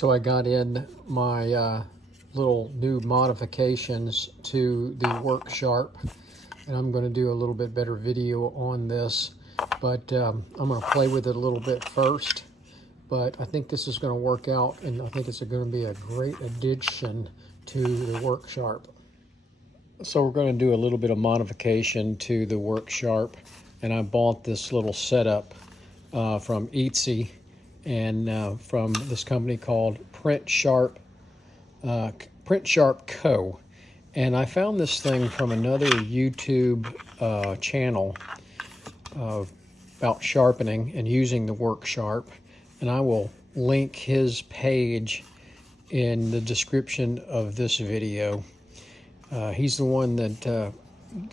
So I got in my little new modifications to the Worksharp, and I'm going to do a little bit better video on this, but I'm going to play with it a little bit first. But I think this is going to work out, and I think it's going to be a great addition to the Worksharp. So we're going to do a little bit of modification to the Worksharp, and I bought this little setup from Etsy and from this company called PrintSharpCo. And I found this thing from another YouTube channel about sharpening and using the Worksharp, and I will link his page in the description of this video. He's the one that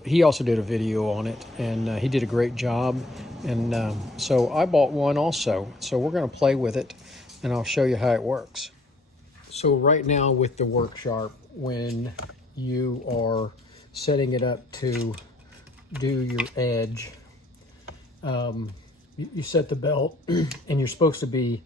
he also did a video on it, and he did a great job, and so I bought one also. So we're going to play with it, and I'll show you how it works. So right now with the Worksharp, when you are setting it up to do your edge, you set the belt and you're supposed to be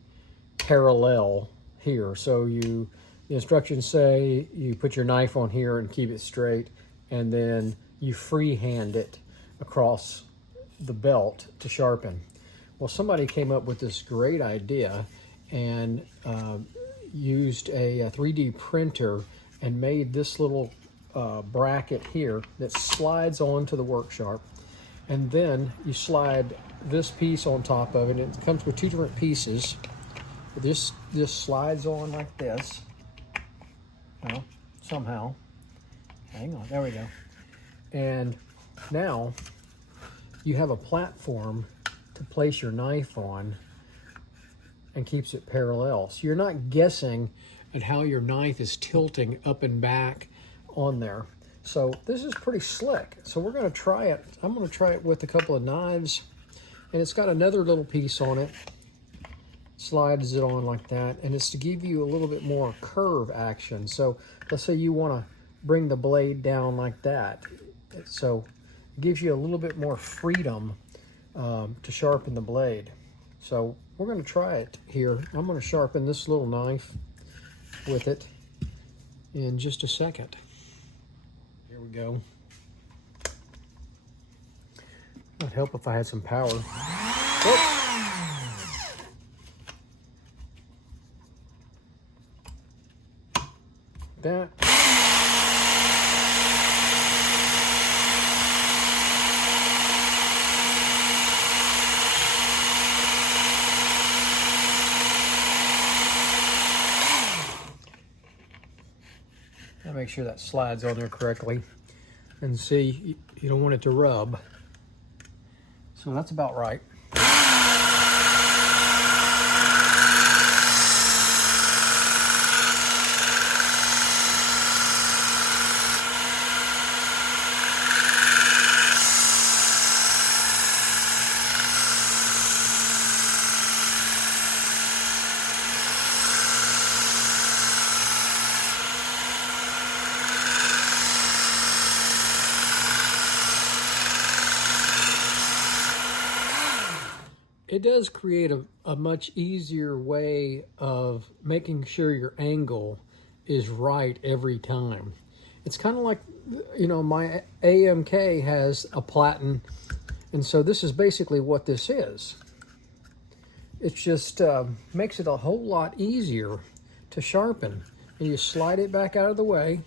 parallel here. So the instructions say you put your knife on here and keep it straight, and then you freehand it across the belt to sharpen. Well, somebody came up with this great idea and used a 3D printer and made this little bracket here that slides onto the Worksharp, and then you slide this piece on top of it. It comes with two different pieces. This slides on like this. Well, somehow. Hang on, there we go. And now you have a platform to place your knife on and keeps it parallel. So you're not guessing at how your knife is tilting up and back on there. So this is pretty slick. So we're going to try it. I'm going to try it with a couple of knives, and it's got another little piece on it. Slides it on like that, and it's to give you a little bit more curve action. So let's say you want to bring the blade down like that. So it gives you a little bit more freedom to sharpen the blade. So we're going to try it here. I'm going to sharpen this little knife with it in just a second. Here we go. It would help if I had some power. Oh. That. I'll make sure that slides on there correctly. And see, you don't want it to rub. So that's about right. It does create a much easier way of making sure your angle is right every time. It's kind of like, you know, my AMK has a platen, and so this is basically what this is. It just makes it a whole lot easier to sharpen. And you slide it back out of the way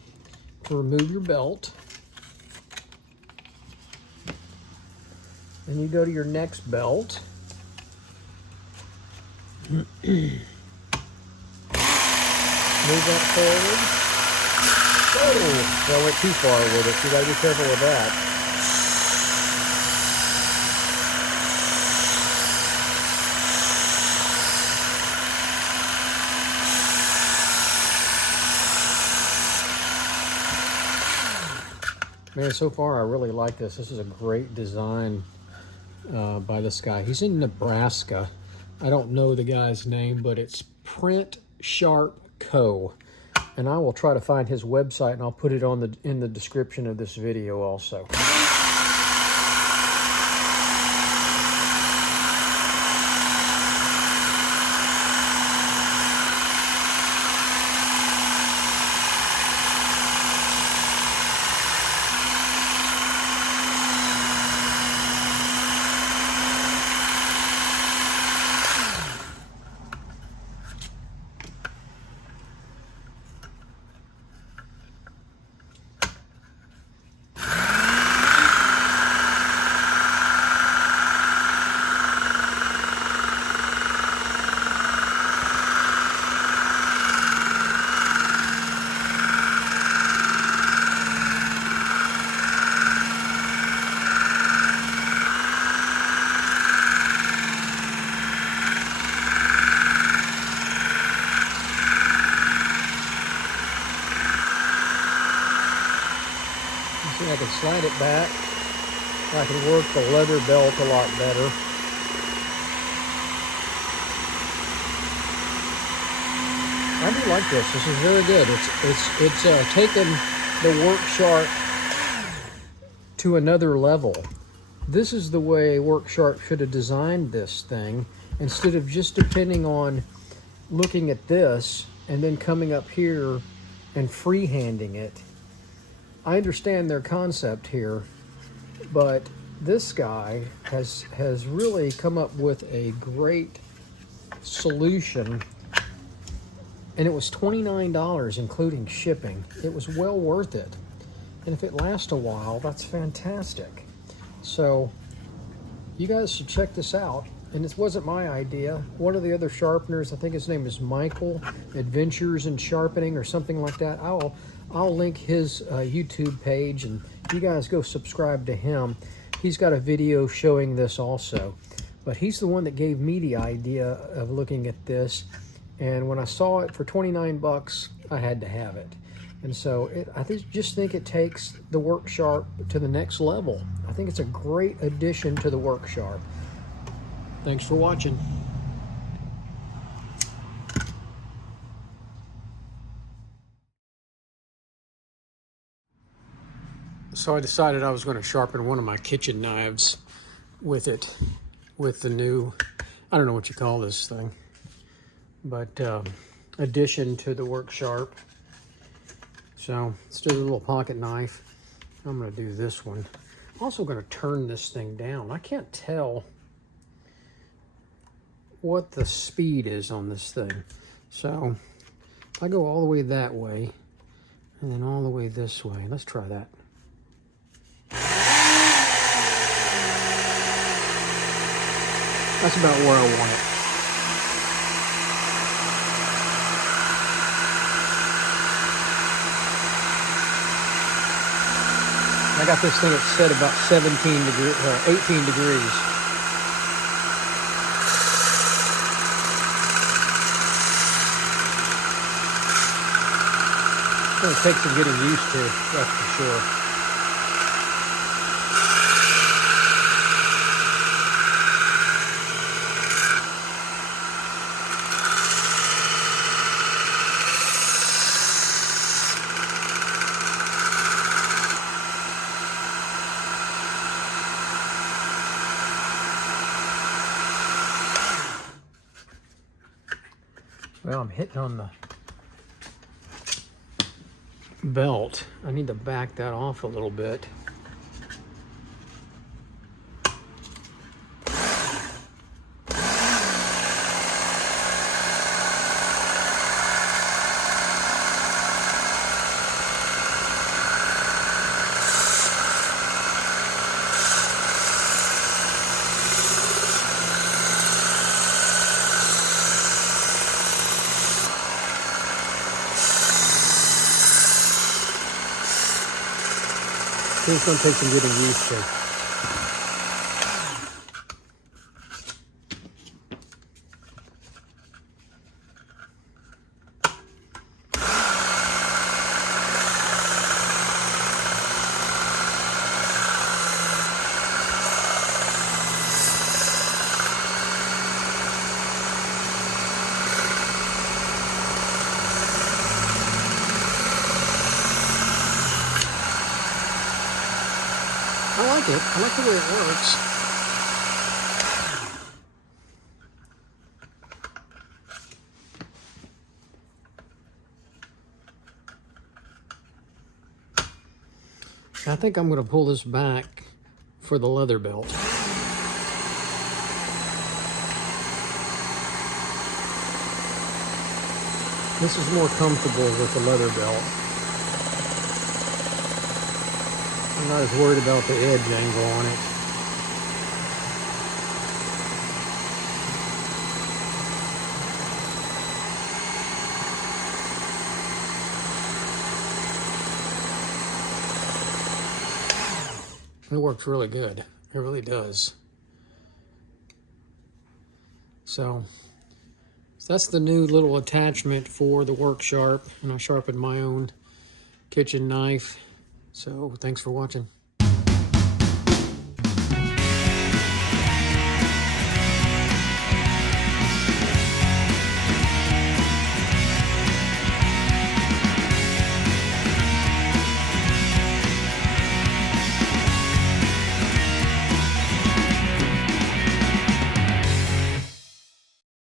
to remove your belt. Then you go to your next belt. Move that forward. Oh, I went too far with it. You gotta be careful with that. Man, so far I really like this. This is a great design by this guy. He's in Nebraska. I don't know the guy's name, but it's PrintSharpCo. And I will try to find his website, and I'll put it on in the description of this video also. See, I can slide it back. I can work the leather belt a lot better. I do like this. This is very good. It's taken the Worksharp to another level. This is the way Worksharp should have designed this thing, instead of just depending on looking at this and then coming up here and freehanding it. I understand their concept here, but this guy has really come up with a great solution, and it was $29 including shipping. It was well worth it, and if it lasts a while, that's fantastic. So you guys should check this out. And this wasn't my idea. One of the other sharpeners, I think his name is Michael, Adventures in Sharpening or something like that. I'll link his YouTube page, and you guys go subscribe to him. He's got a video showing this also. But he's the one that gave me the idea of looking at this. And when I saw it for 29 bucks, I had to have it. And so I just think it takes the Worksharp to the next level. I think it's a great addition to the Worksharp. Thanks for watching. So I decided I was going to sharpen one of my kitchen knives with it, with the new, I don't know what you call this thing, but addition to the Worksharp. So let's do a little pocket knife. I'm going to do this one. I'm also going to turn this thing down. I can't tell what the speed is on this thing. So I go all the way that way and then all the way this way. Let's try that. That's about where I want it. I got this thing set about 18 degrees. It's going to take some getting used to, that's for sure. Well, I'm hitting on the belt. I need to back that off a little bit. It's going to take some getting used to. I like it. I like the way it works. I think I'm going to pull this back for the leather belt. This is more comfortable with the leather belt. I'm not as worried about the edge angle on it. It works really good. It really does. So that's the new little attachment for the Worksharp, and I sharpened my own kitchen knife. So thanks for watching.